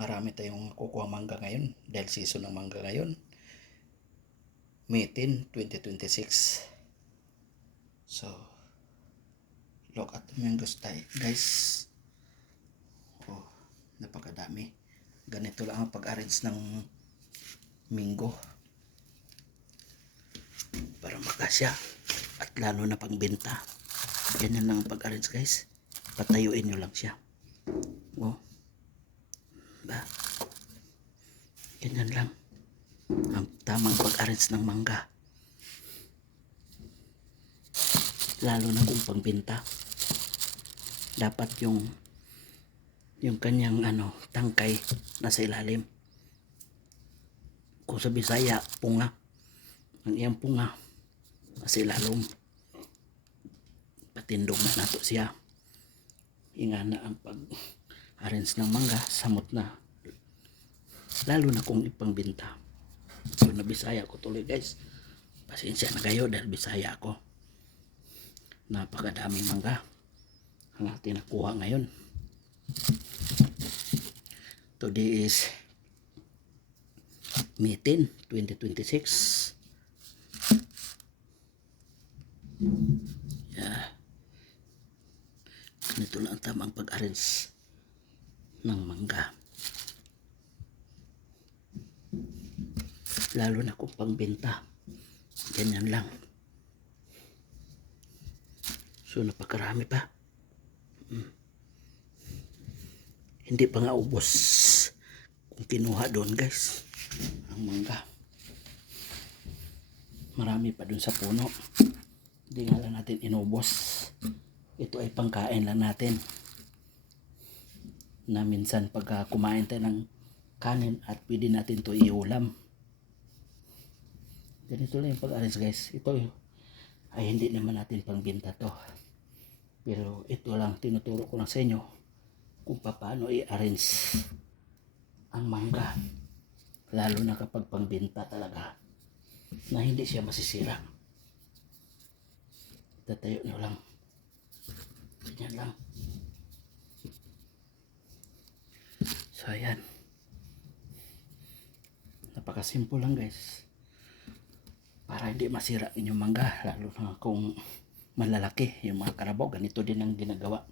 marami tayong kukuha mangga ngayon dahil season ng mangga ngayon. May 10, 2026. So, look at the mangoes tayo, guys. Oh, napakadami. Ganito lang ang pag-arrange ng mango para makasya at lalo na pangbenta. Ganyan lang ang pag-arrange, guys. Patayuin nyo lang siya. Oh, ba? Ganyan lang ang tamang pag-arrange ng mangga, lalo na kung pangbenta. Dapat yung kanyang tangkay nasa ilalim. Kung sa Bisaya, punga, ang iyang punga nasa ilalim. Patindog na nato siya. Ingana ang pag-arrange ng mangga, samot na, lalo na kung ipangbenta. So na Bisaya ko tuloy, guys. Pasensya na kayo dahil Bisaya ako. Napakadaming mangga ang ating nakuha ngayon. Today is May 10, 2026. Yeah. Ganito lang ang tamang pag-arrange ng mangga, lalo na kung pangbenta. Ganyan lang. So napakarami pa. Hindi pa nga ubos kung kinuha doon, guys, ang mangga. Marami pa doon sa puno. Hindi nga lang natin inubos. Ito ay pangkain lang natin, na minsan pag kumain tayo ng kanin at pwede natin to iulam. Ganito lang yung pag-arrange, guys. Ito ay hindi naman natin pangbenta to, pero ito lang, tinuturo ko lang sa inyo kung paano i-arrange ang mangga, lalo na kapag pangbenta talaga, na hindi siya masisira. Tatayo nyo lang. Ganyan lang. So ayan, napakasimple lang, guys, para hindi masira inyong mangga, lalo na kung malalaki yung mga karabaw. Ganito din ang ginagawa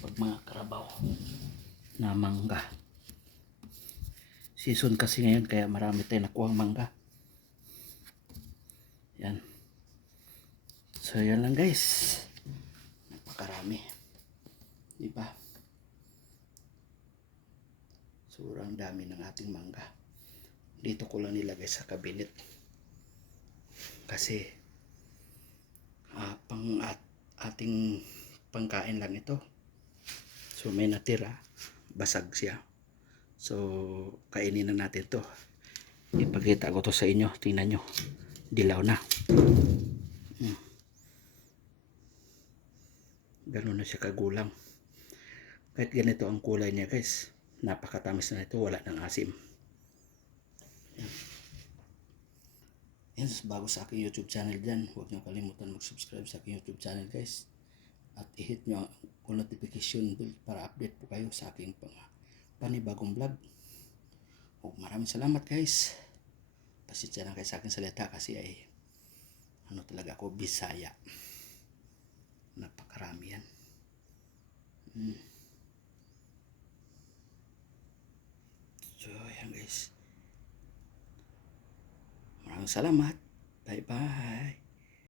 pag mga karabaw na mangga. Season kasi ngayon, kaya marami tayong nakuhang mangga. Yan. So yan lang, guys. Napakarami, diba? Sobrang dami ng ating mangga. Dito ko lang nilagay sa cabinet kasi ating pangkain lang ito. So may natira, basag siya. So kainin na natin to. Ipakita ko to sa inyo. Tingnan nyo, dilaw na. Ganun na siya kagulang. Kahit ganito ang kulay niya, guys, napakatamis na ito. Wala ng asim. Yan, bago sa aking YouTube channel dyan, huwag nyo kalimutan mag-subscribe sa aking YouTube channel, guys. At i-hit nyo ang notification bell para update po kayo sa aking panibagong vlog. Maraming salamat, guys. Pasensya na kayo sa aking salita kasi ay talaga ako, Bisaya. Napakarami yan. So yan, guys. Maraming salamat. Bye bye.